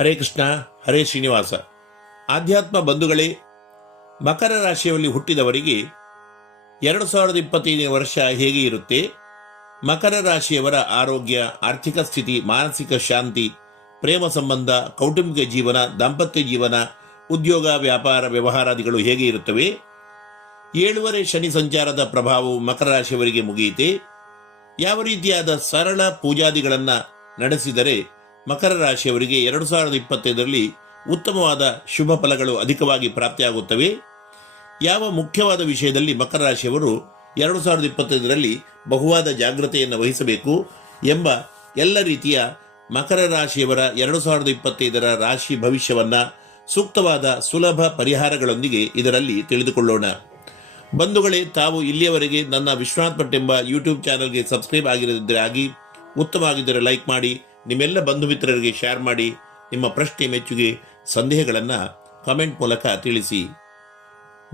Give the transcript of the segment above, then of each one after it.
ಹರೇ ಕೃಷ್ಣ, ಹರೇ ಶ್ರೀನಿವಾಸ. ಆಧ್ಯಾತ್ಮ ಬಂಧುಗಳೇ, ಮಕರ ರಾಶಿಯಲ್ಲಿ ಹುಟ್ಟಿದವರಿಗೆ ಎರಡು ಸಾವಿರದ ಇಪ್ಪತ್ತೈದನೇ ವರ್ಷ ಹೇಗೆ ಇರುತ್ತೆ? ಮಕರ ರಾಶಿಯವರ ಆರೋಗ್ಯ, ಆರ್ಥಿಕ ಸ್ಥಿತಿ, ಮಾನಸಿಕ ಶಾಂತಿ, ಪ್ರೇಮ ಸಂಬಂಧ, ಕೌಟುಂಬಿಕ ಜೀವನ, ದಾಂಪತ್ಯ ಜೀವನ, ಉದ್ಯೋಗ, ವ್ಯಾಪಾರ, ವ್ಯವಹಾರಾದಿಗಳು ಹೇಗೆ ಇರುತ್ತವೆ? ಏಳುವರೆ ಶನಿ ಸಂಚಾರದ ಪ್ರಭಾವವು ಮಕರ ರಾಶಿಯವರಿಗೆ ಮುಗಿಯಿತೆ? ಯಾವ ರೀತಿಯಾದ ಸರಳ ಪೂಜಾದಿಗಳನ್ನು ನಡೆಸಿದರೆ ಮಕರ ರಾಶಿಯವರಿಗೆ ಎರಡು ಸಾವಿರದ ಇಪ್ಪತ್ತೈದರಲ್ಲಿ ಉತ್ತಮವಾದ ಶುಭ ಫಲಗಳು ಅಧಿಕವಾಗಿ ಪ್ರಾಪ್ತಿಯಾಗುತ್ತವೆ. ಯಾವ ಮುಖ್ಯವಾದ ವಿಷಯದಲ್ಲಿ ಮಕರ ರಾಶಿಯವರು ಎರಡು ಸಾವಿರದ ಇಪ್ಪತ್ತೈದರಲ್ಲಿ ಬಹುವಾದ ಜಾಗ್ರತೆಯನ್ನು ವಹಿಸಬೇಕು ಎಂಬ ಎಲ್ಲ ರೀತಿಯ ಮಕರ ರಾಶಿಯವರ ಎರಡು ಸಾವಿರದ ಇಪ್ಪತ್ತೈದರ ರಾಶಿ ಭವಿಷ್ಯವನ್ನು ಸೂಕ್ತವಾದ ಸುಲಭ ಪರಿಹಾರಗಳೊಂದಿಗೆ ಇದರಲ್ಲಿ ತಿಳಿದುಕೊಳ್ಳೋಣ. ಬಂಧುಗಳೇ, ತಾವು ಇಲ್ಲಿಯವರೆಗೆ ನನ್ನ ವಿಶ್ವನಾಥ್ ಭಟ್ ಎಂಬ ಯೂಟ್ಯೂಬ್ ಚಾನಲ್ಗೆ ಸಬ್ಸ್ಕ್ರೈಬ್ ಆಗಿರದಿದ್ದರೆ ಆಗಿ ಉತ್ತಮ ಆಗಿದ್ದರೆ ಲೈಕ್ ಮಾಡಿ ನಿಮ್ಮೆಲ್ಲ ಬಂಧು ಮಿತ್ರರಿಗೆ ಶೇರ್ ಮಾಡಿ ನಿಮ್ಮ ಪ್ರಶ್ನೆ ಮೆಚ್ಚುಗೆ ಸಂದೇಹಗಳನ್ನು ಕಮೆಂಟ್ ಮೂಲಕ ತಿಳಿಸಿ.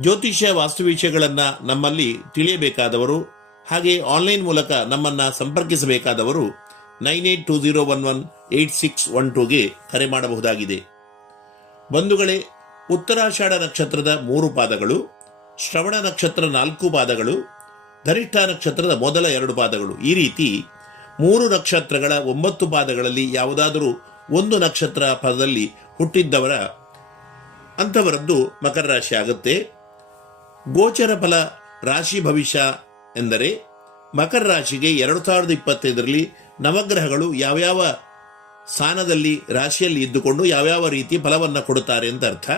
ಜ್ಯೋತಿಷ್ಯ ವಾಸ್ತು ವಿಷಯಗಳನ್ನು ನಮ್ಮಲ್ಲಿ ತಿಳಿಯಬೇಕಾದವರು ಹಾಗೆ ಆನ್ಲೈನ್ ಮೂಲಕ ನಮ್ಮನ್ನು ಸಂಪರ್ಕಿಸಬೇಕಾದವರು nine eight two zero one one eight six one ಟೂಗೆ ಕರೆ ಮಾಡಬಹುದಾಗಿದೆ. ಬಂಧುಗಳೇ, ಉತ್ತರಾಷಾಢ ನಕ್ಷತ್ರದ ಮೂರು ಪಾದಗಳು, ಶ್ರವಣ ನಕ್ಷತ್ರ ನಾಲ್ಕು ಪಾದಗಳು ಧರಿಷ್ಠ ನಕ್ಷತ್ರದ ಮೊದಲ ಎರಡು ಪಾದಗಳು ಈ ರೀತಿ ಮೂರು ನಕ್ಷತ್ರಗಳ ಒಂಬತ್ತು ಪಾದಗಳಲ್ಲಿ ಯಾವುದಾದರೂ ಒಂದು ನಕ್ಷತ್ರ ಪದದಲ್ಲಿ ಹುಟ್ಟಿದ್ದವರ ಅಂಥವರದ್ದು ಮಕರ ರಾಶಿ ಆಗುತ್ತೆ. ಗೋಚರ ಫಲ ರಾಶಿ ಭವಿಷ್ಯ ಎಂದರೆ ಮಕರ ರಾಶಿಗೆ ಎರಡು ಸಾವಿರದ ಇಪ್ಪತ್ತೈದರಲ್ಲಿ ನವಗ್ರಹಗಳು ಯಾವ್ಯಾವ ಸ್ಥಾನದಲ್ಲಿ ರಾಶಿಯಲ್ಲಿ ಇದ್ದುಕೊಂಡು ಯಾವ್ಯಾವ ರೀತಿ ಫಲವನ್ನು ಕೊಡುತ್ತಾರೆ ಅಂತ ಅರ್ಥ.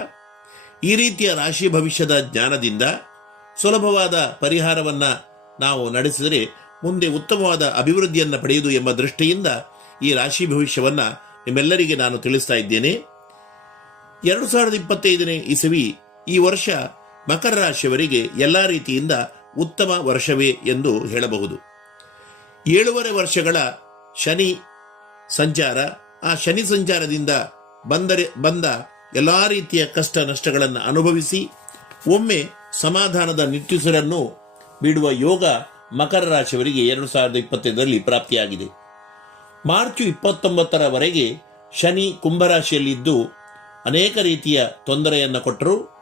ಈ ರೀತಿಯ ರಾಶಿ ಭವಿಷ್ಯದ ಜ್ಞಾನದಿಂದ ಸುಲಭವಾದ ಪರಿಹಾರವನ್ನು ನಾವು ನಡೆಸಿದರೆ ಮುಂದೆ ಉತ್ತಮವಾದ ಅಭಿವೃದ್ಧಿಯನ್ನು ಪಡೆಯುವುದು ಎಂಬ ದೃಷ್ಟಿಯಿಂದ ಈ ರಾಶಿ ಭವಿಷ್ಯವನ್ನು ನಿಮ್ಮೆಲ್ಲರಿಗೆ ನಾನು ತಿಳಿಸ್ತಾ ಇದ್ದೇನೆ. ಎರಡು ಸಾವಿರದ ಇಪ್ಪತ್ತೈದನೇ ಇಸವಿ ಈ ವರ್ಷ ಮಕರ ರಾಶಿಯವರಿಗೆ ಎಲ್ಲ ರೀತಿಯಿಂದ ಉತ್ತಮ ವರ್ಷವೇ ಎಂದು ಹೇಳಬಹುದು. ಏಳುವರೆ ವರ್ಷಗಳ ಶನಿ ಸಂಚಾರ, ಆ ಶನಿ ಸಂಚಾರದಿಂದ ಬಂದರೆ, ಬಂದ ಎಲ್ಲ ರೀತಿಯ ಕಷ್ಟ ನಷ್ಟಗಳನ್ನು ಅನುಭವಿಸಿ, ಒಮ್ಮೆ ಸಮಾಧಾನದ ನಿಟ್ಟುಸಿರನ್ನು ಬಿಡುವ ಯೋಗ ಮಕರ ರಾಶಿಯವರಿಗೆ ಎರಡು ಸಾವಿರದ ಇಪ್ಪತ್ತೈದರಲ್ಲಿ ಪ್ರಾಪ್ತಿಯಾಗಿದೆ. ಮಾರ್ಚ್ ಇಪ್ಪತ್ತೊಂಬತ್ತರವರೆಗೆ ಶನಿ ಕುಂಭರಾಶಿಯಲ್ಲಿದ್ದು, ಅನೇಕ ರೀತಿಯ ತೊಂದರೆಯನ್ನು ಕೊಟ್ಟರು.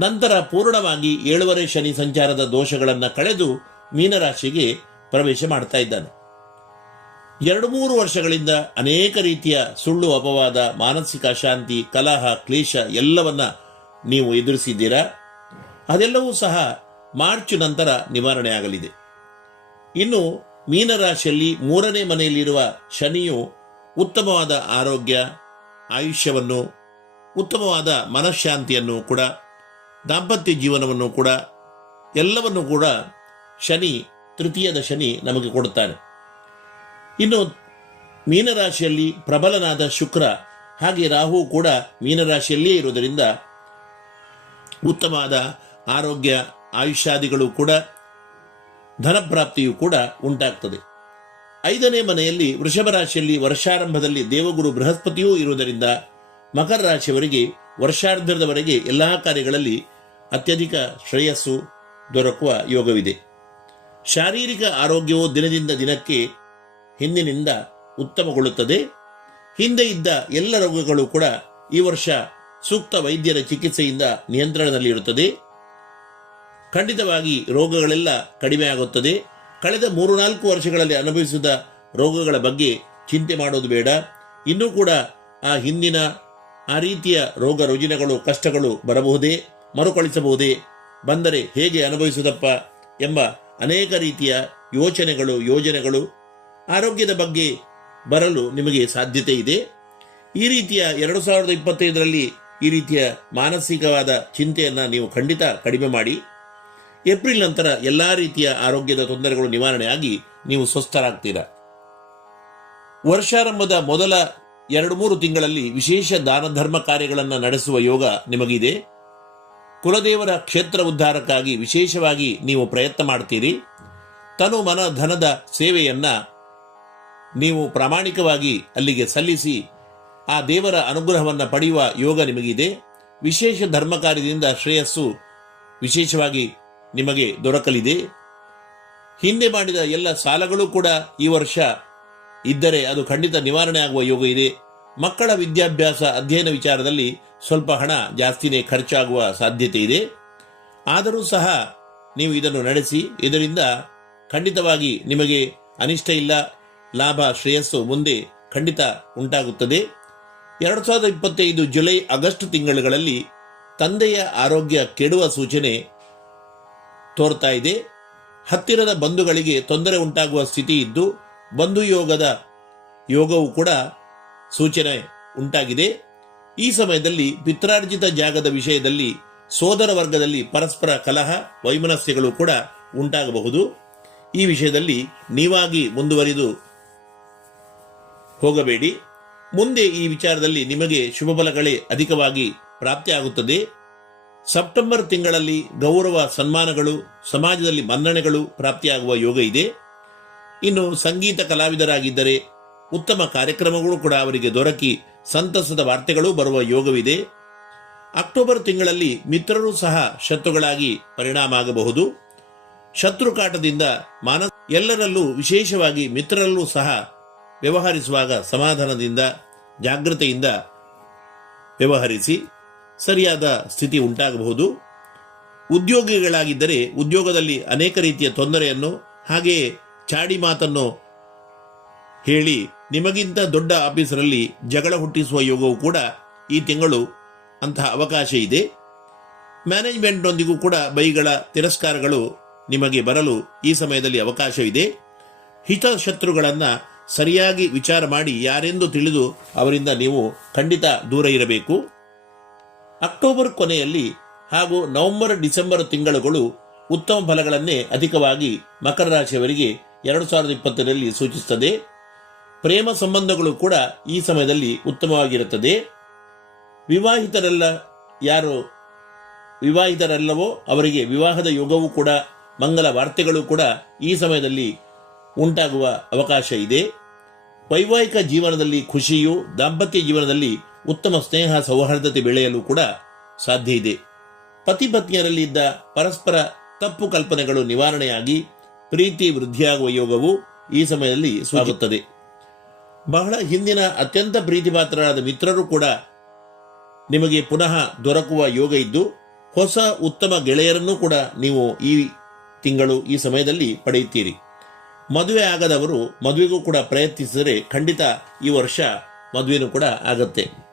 ನಂತರ ಪೂರ್ಣವಾಗಿ ಏಳುವರೆ ಶನಿ ಸಂಚಾರದ ದೋಷಗಳನ್ನು ಕಳೆದು ಮೀನರಾಶಿಗೆ ಪ್ರವೇಶ ಮಾಡ್ತಾ ಇದ್ದಾನೆ. ಎರಡು ಮೂರು ವರ್ಷಗಳಿಂದ ಅನೇಕ ರೀತಿಯ ಸುಳ್ಳು, ಅಪವಾದ, ಮಾನಸಿಕ ಅಶಾಂತಿ ಕಲಹ, ಕ್ಲೇಶ ಎಲ್ಲವನ್ನ ನೀವು ಎದುರಿಸಿದ್ದೀರಾ? ಅದೆಲ್ಲವೂ ಸಹ ಮಾರ್ಚ್ ನಂತರ ನಿವಾರಣೆ ಆಗಲಿದೆ ಇನ್ನು ಮೀನರಾಶಿಯಲ್ಲಿ ಮೂರನೇ ಮನೆಯಲ್ಲಿರುವ ಶನಿಯು ಉತ್ತಮವಾದ ಆರೋಗ್ಯ, ಆಯುಷ್ಯವನ್ನು, ಉತ್ತಮವಾದ ಮನಃಶಾಂತಿಯನ್ನು ಕೂಡ, ದಾಂಪತ್ಯ ಜೀವನವನ್ನು ಕೂಡ, ಎಲ್ಲವನ್ನು ಕೂಡ ಶನಿ, ತೃತೀಯದ ಶನಿ ನಮಗೆ ಕೊಡುತ್ತಾನೆ. ಇನ್ನು ಮೀನರಾಶಿಯಲ್ಲಿ ಪ್ರಬಲನಾದ ಶುಕ್ರ, ಹಾಗೆ ರಾಹು ಕೂಡ ಮೀನರಾಶಿಯಲ್ಲಿಯೇ ಇರುವುದರಿಂದ ಉತ್ತಮವಾದ ಆರೋಗ್ಯ, ಆಯುಷ್ಯಾದಿಗಳು ಕೂಡ ಧನಪ್ರಾಪ್ತಿಯು ಕೂಡ ಉಂಟಾಗ್ತದೆ. ಐದನೇ ಮನೆಯಲ್ಲಿ ವೃಷಭ ರಾಶಿಯಲ್ಲಿ ವರ್ಷಾರಂಭದಲ್ಲಿ ದೇವಗುರು ಬೃಹಸ್ಪತಿಯೂ ಇರುವುದರಿಂದ ಮಕರ ರಾಶಿಯವರಿಗೆ ವರ್ಷಾರ್ಧದವರೆಗೆ ಎಲ್ಲ ಕಾರ್ಯಗಳಲ್ಲಿ ಅತ್ಯಧಿಕ ಶ್ರೇಯಸ್ಸು ದೊರಕುವ ಯೋಗವಿದೆ. ಶಾರೀರಿಕ ಆರೋಗ್ಯವು ದಿನದಿಂದ ದಿನಕ್ಕೆ ಹಿಂದಿನಿಂದ ಉತ್ತಮಗೊಳ್ಳುತ್ತದೆ. ಹಿಂದೆ ಇದ್ದ ಎಲ್ಲ ರೋಗಗಳು ಕೂಡ ಈ ವರ್ಷ ಸೂಕ್ತ ವೈದ್ಯರ ಚಿಕಿತ್ಸೆಯಿಂದ ನಿಯಂತ್ರಣದಲ್ಲಿರುತ್ತದೆ. ಖಂಡಿತವಾಗಿ ರೋಗಗಳೆಲ್ಲ ಕಡಿಮೆ ಆಗುತ್ತದೆ. ಕಳೆದ ಮೂರು ನಾಲ್ಕು ವರ್ಷಗಳಲ್ಲಿ ಅನುಭವಿಸಿದ ರೋಗಗಳ ಬಗ್ಗೆ ಚಿಂತೆ ಮಾಡೋದು ಬೇಡ. ಇನ್ನೂ ಕೂಡ ಆ ಹಿಂದಿನ ಆ ರೀತಿಯ ರೋಗ ರುಜಿನಗಳು, ಕಷ್ಟಗಳು ಬರಬಹುದೇ, ಮರುಕಳಿಸಬಹುದೇ, ಬಂದರೆ ಹೇಗೆ ಅನುಭವಿಸುವುದಪ್ಪ ಎಂಬ ಅನೇಕ ರೀತಿಯ ಯೋಚನೆಗಳು, ಯೋಜನೆಗಳು ಆರೋಗ್ಯದ ಬಗ್ಗೆ ಬರಲು ನಿಮಗೆ ಸಾಧ್ಯತೆ ಇದೆ. ಈ ರೀತಿಯ ಎರಡು ಸಾವಿರದ ಇಪ್ಪತ್ತೈದರಲ್ಲಿ ಈ ರೀತಿಯ ಮಾನಸಿಕವಾದ ಚಿಂತೆಯನ್ನು ನೀವು ಖಂಡಿತ ಕಡಿಮೆ ಮಾಡಿ. ಏಪ್ರಿಲ್ ನಂತರ ಎಲ್ಲ ರೀತಿಯ ಆರೋಗ್ಯದ ತೊಂದರೆಗಳು ನಿವಾರಣೆಯಾಗಿ ನೀವು ಸ್ವಸ್ಥರಾಗ್ತೀರಾ. ವರ್ಷಾರಂಭದ ಮೊದಲ ಎರಡು ಮೂರು ತಿಂಗಳಲ್ಲಿ ವಿಶೇಷ ದಾನ ಧರ್ಮ ಕಾರ್ಯಗಳನ್ನು ನಡೆಸುವ ಯೋಗ ನಿಮಗಿದೆ. ಕುಲದೇವರ ಕ್ಷೇತ್ರ ಉದ್ಧಾರಕ್ಕಾಗಿ ವಿಶೇಷವಾಗಿ ನೀವು ಪ್ರಯತ್ನ ಮಾಡ್ತೀರಿ. ತನು ಮನ ಧನದ ಸೇವೆಯನ್ನ ನೀವು ಪ್ರಾಮಾಣಿಕವಾಗಿ ಅಲ್ಲಿಗೆ ಸಲ್ಲಿಸಿ ಆ ದೇವರ ಅನುಗ್ರಹವನ್ನು ಪಡೆಯುವ ಯೋಗ ನಿಮಗಿದೆ. ವಿಶೇಷ ಧರ್ಮ ಕಾರ್ಯದಿಂದ ಶ್ರೇಯಸ್ಸು ವಿಶೇಷವಾಗಿ ನಿಮಗೆ ದೊರಕಲಿದೆ. ಹಿಂದೆ ಮಾಡಿದ ಎಲ್ಲ ಸಾಲಗಳು ಕೂಡ ಈ ವರ್ಷ ಇದ್ದರೆ ಅದು ಖಂಡಿತ ನಿವಾರಣೆ ಆಗುವ ಯೋಗ ಇದೆ. ಮಕ್ಕಳ ವಿದ್ಯಾಭ್ಯಾಸ ಅಧ್ಯಯನ ವಿಚಾರದಲ್ಲಿ ಸ್ವಲ್ಪ ಹಣ ಜಾಸ್ತಿನೇ ಖರ್ಚಾಗುವ ಸಾಧ್ಯತೆ ಇದೆ. ಆದರೂ ಸಹ ನೀವು ಇದನ್ನು ನಡೆಸಿ. ಇದರಿಂದ ಖಂಡಿತವಾಗಿ ನಿಮಗೆ ಅನಿಷ್ಟ ಇಲ್ಲ. ಲಾಭ, ಶ್ರೇಯಸ್ಸು ಮುಂದೆ ಖಂಡಿತ ಉಂಟಾಗುತ್ತದೆ. ಎರಡು ಸಾವಿರದ ಇಪ್ಪತ್ತೈದು ಜುಲೈ, ಆಗಸ್ಟ್ ತಿಂಗಳುಗಳಲ್ಲಿ ತಂದೆಯ ಆರೋಗ್ಯ ಕೆಡುವ ಸೂಚನೆ ತೋರ್ತಾ ಇದೆ. ಹತ್ತಿರದ ಬಂಧುಗಳಿಗೆ ತೊಂದರೆ ಉಂಟಾಗುವ ಸ್ಥಿತಿ ಇದ್ದು, ಬಂಧು ಯೋಗದ ಯೋಗವು ಕೂಡ ಸೂಚನೆ ಉಂಟಾಗಿದೆ. ಈ ಸಮಯದಲ್ಲಿ ಪಿತ್ರಾರ್ಜಿತ ಜಾಗದ ವಿಷಯದಲ್ಲಿ ಸೋದರ ವರ್ಗದಲ್ಲಿ ಪರಸ್ಪರ ಕಲಹ, ವೈಮನಸ್ಯಗಳು ಕೂಡ ಉಂಟಾಗಬಹುದು. ಈ ವಿಷಯದಲ್ಲಿ ನೀವಾಗಿ ಮುಂದುವರಿದು ಹೋಗಬೇಡಿ. ಮುಂದೆ ಈ ವಿಚಾರದಲ್ಲಿ ನಿಮಗೆ ಶುಭ ಫಲಗಳೇ ಅಧಿಕವಾಗಿ ಪ್ರಾಪ್ತಿಯಾಗುತ್ತದೆ. ಸೆಪ್ಟೆಂಬರ್ ತಿಂಗಳಲ್ಲಿ ಗೌರವ ಸನ್ಮಾನಗಳು, ಸಮಾಜದಲ್ಲಿ ಮನ್ನಣೆಗಳು ಪ್ರಾಪ್ತಿಯಾಗುವ ಯೋಗ ಇದೆ. ಇನ್ನು ಸಂಗೀತ ಕಲಾವಿದರಾಗಿದ್ದರೆ ಉತ್ತಮ ಕಾರ್ಯಕ್ರಮಗಳು ಕೂಡ ಅವರಿಗೆ ದೊರಕಿ ಸಂತಸದ ವಾರ್ತೆಗಳು ಬರುವ ಯೋಗವಿದೆ. ಅಕ್ಟೋಬರ್ ತಿಂಗಳಲ್ಲಿ ಮಿತ್ರರು ಸಹ ಶತ್ರುಗಳಾಗಿ ಪರಿಣಾಮ ಆಗಬಹುದು. ಶತ್ರು ಕಾಟದಿಂದ ಮಾನ ಎಲ್ಲರಲ್ಲೂ ವಿಶೇಷವಾಗಿ ಮಿತ್ರರಲ್ಲೂ ಸಹ ವ್ಯವಹರಿಸುವಾಗ ಸಮಾಧಾನದಿಂದ ಜಾಗೃತೆಯಿಂದ ವ್ಯವಹರಿಸಿ ಸರಿಯಾದ ಸ್ಥಿತಿ ಉಂಟಾಗಬಹುದು. ಉದ್ಯೋಗಿಗಳಾಗಿದ್ದರೆ ಉದ್ಯೋಗದಲ್ಲಿ ಅನೇಕ ರೀತಿಯ ತೊಂದರೆಯನ್ನು ಹಾಗೆಯೇ ಚಾಡಿ ಮಾತನ್ನು ಹೇಳಿ ನಿಮಗಿಂತ ದೊಡ್ಡ ಆಫೀಸರಲ್ಲಿ ಜಗಳ ಹುಟ್ಟಿಸುವ ಯೋಗವು ಕೂಡ ಈ ತಿಂಗಳು ಅಂತಹ ಅವಕಾಶ ಇದೆ. ಮ್ಯಾನೇಜ್ಮೆಂಟ್ನೊಂದಿಗೂ ಕೂಡ ಬೈಗಳ ತಿರಸ್ಕಾರಗಳು ನಿಮಗೆ ಬರಲು ಈ ಸಮಯದಲ್ಲಿ ಅವಕಾಶವಿದೆ ಹಿತಶತ್ರುಗಳನ್ನು ಸರಿಯಾಗಿ ವಿಚಾರ ಮಾಡಿ ಯಾರೆಂದು ತಿಳಿದು ಅವರಿಂದ ನೀವು ಖಂಡಿತ ದೂರ ಇರಬೇಕು. ಅಕ್ಟೋಬರ್ ಕೊನೆಯಲ್ಲಿ ಹಾಗೂ ನವೆಂಬರ್, ಡಿಸೆಂಬರ್ ತಿಂಗಳುಗಳು ಉತ್ತಮ ಫಲಗಳನ್ನೇ ಅಧಿಕವಾಗಿ ಮಕರ ರಾಶಿಯವರಿಗೆ ಎರಡು ಸಾವಿರದ ಇಪ್ಪತ್ತರಲ್ಲಿ ಸೂಚಿಸುತ್ತದೆ. ಪ್ರೇಮ ಸಂಬಂಧಗಳು ಕೂಡ ಈ ಸಮಯದಲ್ಲಿ ಉತ್ತಮವಾಗಿರುತ್ತದೆ. ವಿವಾಹಿತರೆಲ್ಲ ಯಾರು? ವಿವಾಹಿತರಲ್ಲವೋ ಅವರಿಗೆ ವಿವಾಹದ ಯೋಗವೂ ಕೂಡ, ಮಂಗಲ ವಾರ್ತೆಗಳು ಕೂಡ ಈ ಸಮಯದಲ್ಲಿ ಉಂಟಾಗುವ ಅವಕಾಶ ಇದೆ. ವೈವಾಹಿಕ ಜೀವನದಲ್ಲಿ ಖುಷಿಯು, ದಾಂಪತ್ಯ ಜೀವನದಲ್ಲಿ ಉತ್ತಮ ಸ್ನೇಹ ಸೌಹಾರ್ದತೆ ಬೆಳೆಯಲು ಕೂಡ ಸಾಧ್ಯ ಇದೆ. ಪತಿ ಪತ್ನಿಯರಲ್ಲಿದ್ದ ಪರಸ್ಪರ ತಪ್ಪು ಕಲ್ಪನೆಗಳು ನಿವಾರಣೆಯಾಗಿ ಪ್ರೀತಿ ವೃದ್ಧಿಯಾಗುವ ಯೋಗವು ಈ ಸಮಯದಲ್ಲಿ ಸಾಗುತ್ತದೆ. ಬಹಳ ಹಿಂದಿನ ಅತ್ಯಂತ ಪ್ರೀತಿಪಾತ್ರರಾದ ಮಿತ್ರರು ಕೂಡ ನಿಮಗೆ ಪುನಃ ದೊರಕುವ ಯೋಗ ಇದ್ದು, ಹೊಸ ಉತ್ತಮ ಗೆಳೆಯರನ್ನು ಕೂಡ ನೀವು ಈ ತಿಂಗಳು ಈ ಸಮಯದಲ್ಲಿ ಪಡೆಯುತ್ತೀರಿ. ಮದುವೆ ಆಗದವರು ಮದುವೆಗೂ ಕೂಡ ಪ್ರಯತ್ನಿಸಿದರೆ ಖಂಡಿತ ಈ ವರ್ಷ ಮದುವೆನೂ ಕೂಡ ಆಗತ್ತೆ.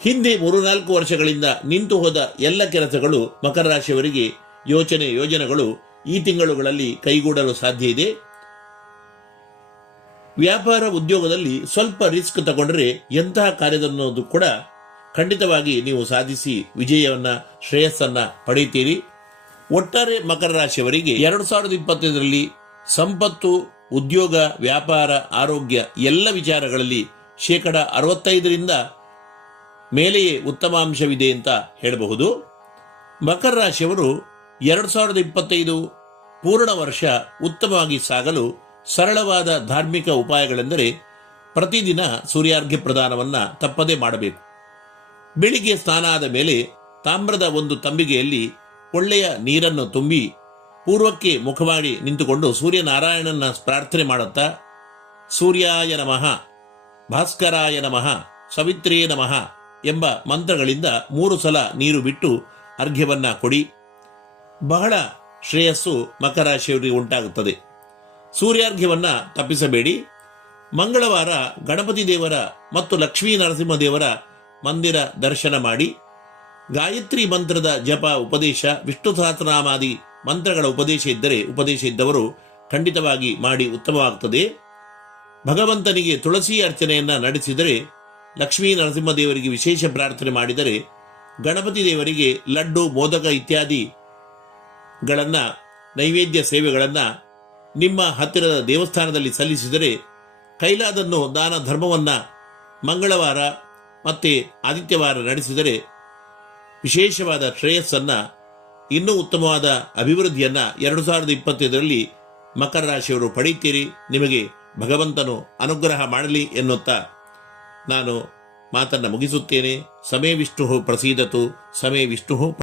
ಹಿಂದೆ ಮೂರು ನಾಲ್ಕು ವರ್ಷಗಳಿಂದ ನಿಂತು ಹೋದ ಎಲ್ಲ ಕೆಲಸಗಳು ಮಕರ ರಾಶಿಯವರಿಗೆ ಯೋಚನೆ ಯೋಜನೆಗಳು ಈ ತಿಂಗಳುಗಳಲ್ಲಿ ಕೈಗೂಡಲು ಸಾಧ್ಯ ಇದೆ. ವ್ಯಾಪಾರ ಉದ್ಯೋಗದಲ್ಲಿ ಸ್ವಲ್ಪ ರಿಸ್ಕ್ ತಗೊಂಡ್ರೆ ಎಂತಹ ಕಾರ್ಯದನ್ನೋದು ಕೂಡ ಖಂಡಿತವಾಗಿ ನೀವು ಸಾಧಿಸಿ ವಿಜಯವನ್ನ, ಶ್ರೇಯಸ್ಸನ್ನ ಪಡೆಯುತ್ತೀರಿ. ಒಟ್ಟಾರೆ ಮಕರ ರಾಶಿಯವರಿಗೆ ಎರಡು ಸಾವಿರದ ಇಪ್ಪತ್ತೈದರಲ್ಲಿ ಸಂಪತ್ತು, ಉದ್ಯೋಗ, ವ್ಯಾಪಾರ, ಆರೋಗ್ಯ ಎಲ್ಲ ವಿಚಾರಗಳಲ್ಲಿ ಶೇಕಡ ಅರವತ್ತೈದರಿಂದ ಮೇಲೆಯೇ ಉತ್ತಮ ಅಂಶವಿದೆ ಅಂತ ಹೇಳಬಹುದು. ಮಕರ ರಾಶಿಯವರು ಎರಡು ಸಾವಿರದ ಇಪ್ಪತ್ತೈದು ಪೂರ್ಣ ವರ್ಷ ಉತ್ತಮವಾಗಿ ಸಾಗಲು ಸರಳವಾದ ಧಾರ್ಮಿಕ ಉಪಾಯಗಳೆಂದರೆ ಪ್ರತಿದಿನ ಸೂರ್ಯಾರ್ಘ್ಯ ಪ್ರದಾನವನ್ನು ತಪ್ಪದೇ ಮಾಡಬೇಕು. ಬೆಳಿಗ್ಗೆ ಸ್ನಾನ ಆದ ಮೇಲೆ ತಾಮ್ರದ ಒಂದು ತಂಬಿಗೆಯಲ್ಲಿ ಒಳ್ಳೆಯ ನೀರನ್ನು ತುಂಬಿ ಪೂರ್ವಕ್ಕೆ ಮುಖ ಮಾಡಿ ನಿಂತುಕೊಂಡು ಸೂರ್ಯನಾರಾಯಣನ ಪ್ರಾರ್ಥನೆ ಮಾಡುತ್ತಾ, ಸೂರ್ಯಾಯ ನಮಃ, ಭಾಸ್ಕರಾಯ ನಮಃ ಸವಿತ್ರೇ ನಮಃ ಎಂಬ ಮಂತ್ರಗಳಿಂದ ಮೂರು ಸಲ ನೀರು ಬಿಟ್ಟು ಅರ್ಘ್ಯವನ್ನ ಕೊಡಿ. ಬಹಳ ಶ್ರೇಯಸ್ಸು ಮಕರ ರಾಶಿಯವರಿಗೆ ಉಂಟಾಗುತ್ತದೆ. ಸೂರ್ಯಾರ್ಘ್ಯವನ್ನ ತಪ್ಪಿಸಬೇಡಿ. ಮಂಗಳವಾರ ಗಣಪತಿ ದೇವರ ಮತ್ತು ಲಕ್ಷ್ಮೀ ನರಸಿಂಹ ದೇವರ ಮಂದಿರ ದರ್ಶನ ಮಾಡಿ. ಗಾಯತ್ರಿ ಮಂತ್ರದ ಜಪ ಉಪದೇಶ, ವಿಷ್ಣು ಸಹಸ್ರನಾಮಾದಿ ಮಂತ್ರಗಳ ಉಪದೇಶ ಇದ್ದರೆ ಉಪದೇಶ ಇದ್ದವರು ಖಂಡಿತವಾಗಿ ಮಾಡಿ ಉತ್ತಮವಾಗುತ್ತದೆ ಭಗವಂತನಿಗೆ ತುಳಸಿ ಅರ್ಚನೆಯನ್ನ ನಡೆಸಿದರೆ ಲಕ್ಷ್ಮೀ ನರಸಿಂಹ ದೇವರಿಗೆ ವಿಶೇಷ ಪ್ರಾರ್ಥನೆ ಮಾಡಿದರೆ ಗಣಪತಿ ದೇವರಿಗೆ ಲಡ್ಡು, ಮೋದಕ ಇತ್ಯಾದಿಗಳನ್ನು ನೈವೇದ್ಯ ಸೇವೆಗಳನ್ನು ನಿಮ್ಮ ಹತ್ತಿರದ ದೇವಸ್ಥಾನದಲ್ಲಿ ಸಲ್ಲಿಸಿದರೆ ಕೈಲಾದನ್ನು ದಾನ ಧರ್ಮವನ್ನು ಮಂಗಳವಾರ ಮತ್ತು ಆದಿತ್ಯವಾರ ನಡೆಸಿದರೆ ವಿಶೇಷವಾದ ಶ್ರೇಯಸ್ಸನ್ನು, ಇನ್ನೂ ಉತ್ತಮವಾದ ಅಭಿವೃದ್ಧಿಯನ್ನು ಎರಡು ಸಾವಿರದ ಇಪ್ಪತ್ತೈದರಲ್ಲಿ ಮಕರ ರಾಶಿಯವರು ಪಡೆಯುತ್ತೀರಿ. ನಿಮಗೆ ಭಗವಂತನು ಅನುಗ್ರಹ ಮಾಡಲಿ ಎನ್ನುತ್ತಾ ನಾನು ಮಾತನ್ನು ಮುಗಿಸುತ್ತೇನೆ. ಸಮೇ ವಿಷ್ಣು ಪ್ರಸೀದತು. ಸಮೇ ವಿಷ್ಣು